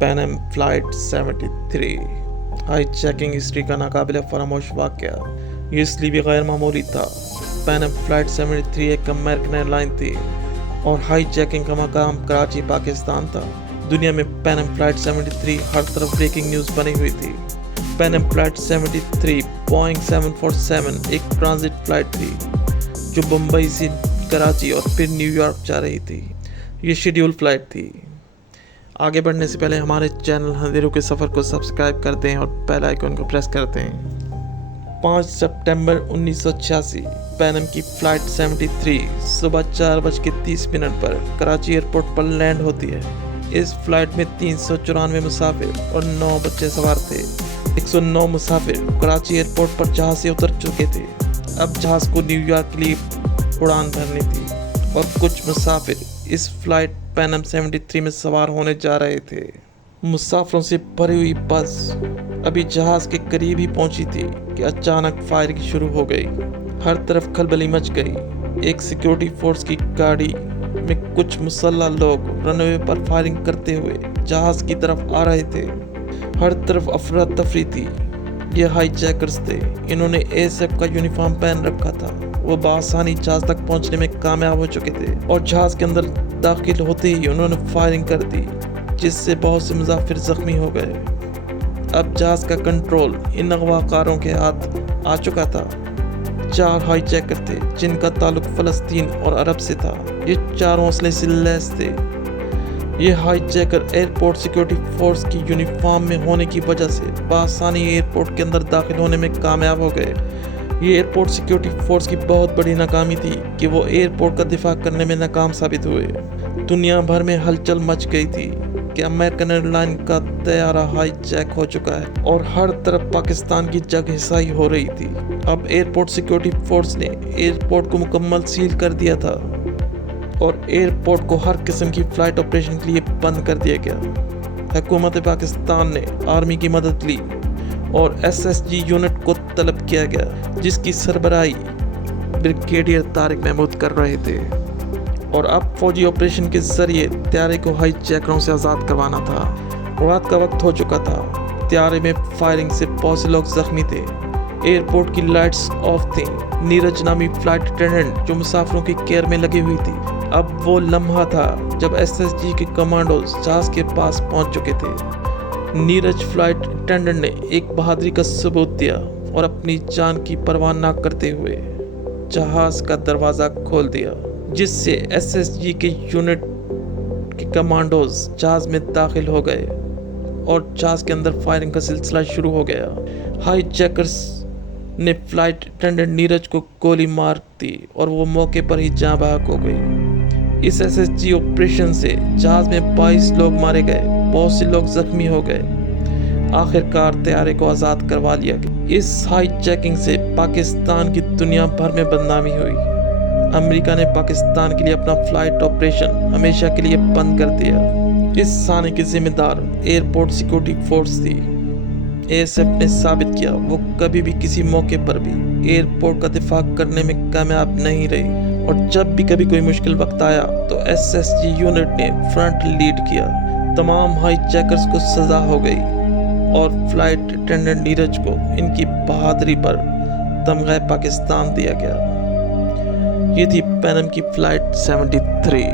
पैनम flight 73 high checking history का नाकाबिले फरामोश वाक़या। ये इसलिए भी गैर मामूली था। पैनम फ्लाइट 73 एक अमेरिकन एयरलाइन थी और हाई चेकिंग का मकाम कराची पाकिस्तान था। दुनिया में पैनम फ्लाइट 73 हर तरफ ब्रेकिंग न्यूज़ बनी हुई थी। पैनम फ्लाइट 73 बोइंग 747 एक ट्रांजिट फ्लाइट थी जो बम्बई से कराची और फिर न्यूयॉर्क जा रही थी। ये शेड्यूल फ्लाइट थी। आगे बढ़ने से पहले हमारे चैनल अंधेरों के सफ़र को सब्सक्राइब कर दें और बेल आइकन को प्रेस कर दें। 5 सितंबर 1986 पैनम की फ़्लाइट 73 सुबह 4:30 पर कराची एयरपोर्ट पर लैंड होती है। इस फ्लाइट में 394 मुसाफिर और 9 बच्चे सवार थे। 109 मुसाफिर कराची एयरपोर्ट पर जहाज़ से उतर चुके थे। अब जहाज़ को न्यूयॉर्क के लिए उड़ान भरनी थी और कुछ मुसाफिर इस फ्लाइट पैनम 73 में सवार होने जा रहे थे। मुसाफिरों से भरी हुई बस अभी जहाज़ के करीब ही पहुंची थी कि अचानक फायरिंग शुरू हो गई। हर तरफ खलबली मच गई। एक सिक्योरिटी फोर्स की गाड़ी में कुछ मुसल्लह लोग रनवे पर फायरिंग करते हुए जहाज़ की तरफ आ रहे थे। हर तरफ अफरा तफरी थी। ये हाई जैकर्स थे। इन्होंने एएसएफ का यूनिफॉर्म पहन रखा था। वो बआसानी जहाज़ तक पहुंचने में कामयाब हो चुके थे और जहाज़ के अंदर दाखिल होते ही उन्होंने फायरिंग कर दी, जिससे बहुत से मुसाफिर जख्मी हो गए। अब जहाज़ का कंट्रोल इन अगवाकारों के हाथ आ चुका था। 4 हाई जैकर थे जिनका ताल्लुक फ़लस्तीन और अरब से था। ये चारों असले से लैस थे। ये हाई जैकर एयरपोर्ट सिक्योरिटी फोर्स की यूनिफॉर्म में होने की वजह से बआसानी एयरपोर्ट के अंदर दाखिल होने में कामयाब हो गए। ये एयरपोर्ट सिक्योरिटी फोर्स की बहुत बड़ी नाकामी थी कि वो एयरपोर्ट का दिफा करने में नाकाम साबित हुए। दुनिया भर में हलचल मच गई थी कि अमेरिकन एयरलाइन का तैयारा हाई जैक हो चुका है और हर तरफ पाकिस्तान की जगहिसाई हो रही थी। अब एयरपोर्ट सिक्योरिटी फोर्स ने एयरपोर्ट को मुकम्मल सील कर दिया था और एयरपोर्ट को हर किस्म की फ़्लाइट ऑपरेशन के लिए बंद कर दिया गया। हुकूमत पाकिस्तान ने आर्मी की मदद ली और एसएसजी यूनिट को तलब किया गया, जिसकी सरबराही ब्रिगेडियर तारिक महमूद कर रहे थे। और अब फौजी ऑपरेशन के जरिए त्यारे को हाई जैकरों से आज़ाद करवाना था। रात का वक्त हो चुका था। त्यारे में फायरिंग से बहुत से लोग जख्मी थे। एयरपोर्ट की लाइट्स ऑफ थी। नीरज नामी फ्लाइट अटेंडेंट जो मुसाफिरों की केयर में लगी हुई थी। अब वो लम्हा था जब एसएसजी के कमांडोज जहाज़ के पास पहुंच चुके थे। नीरज फ्लाइट अटेंडेंट ने एक बहादुरी का सबूत दिया और अपनी जान की परवाह न करते हुए जहाज़ का दरवाज़ा खोल दिया, जिससे एसएसजी के यूनिट के कमांडोज जहाज़ में दाखिल हो गए और जहाज़ के अंदर फायरिंग का सिलसिला शुरू हो गया। हाई जैकर्स ने फ्लाइट अटेंडेंट नीरज को गोली मार दी और वो मौके पर ही जाँ बहक हो गई। इस एसएसजी ऑपरेशन से जहाज़ में 22 लोग मारे गए, बहुत से लोग जख्मी हो गए। आखिरकार त्यारे को आज़ाद करवा लिया गया। इस हाई जैकिंग से पाकिस्तान की दुनिया भर में बदनामी हुई। अमेरिका ने पाकिस्तान के लिए अपना फ्लाइट ऑपरेशन हमेशा के लिए बंद कर दिया। इस साने की जिम्मेदार एयरपोर्ट सिक्योरिटी फोर्स थी। एएसएफ ने साबित किया वो कभी भी किसी मौके पर भी एयरपोर्ट का दिफा करने में कामयाब नहीं रही और जब भी कभी कोई मुश्किल वक्त आया तो एसएसजी यूनिट ने फ्रंट लीड किया। तमाम हाई जैकर्स को सजा हो गई और फ्लाइट अटेंडेंट नीरज को इनकी बहादुरी पर तमग़े पाकिस्तान दिया गया। ये थी पैनम की फ़्लाइट 73।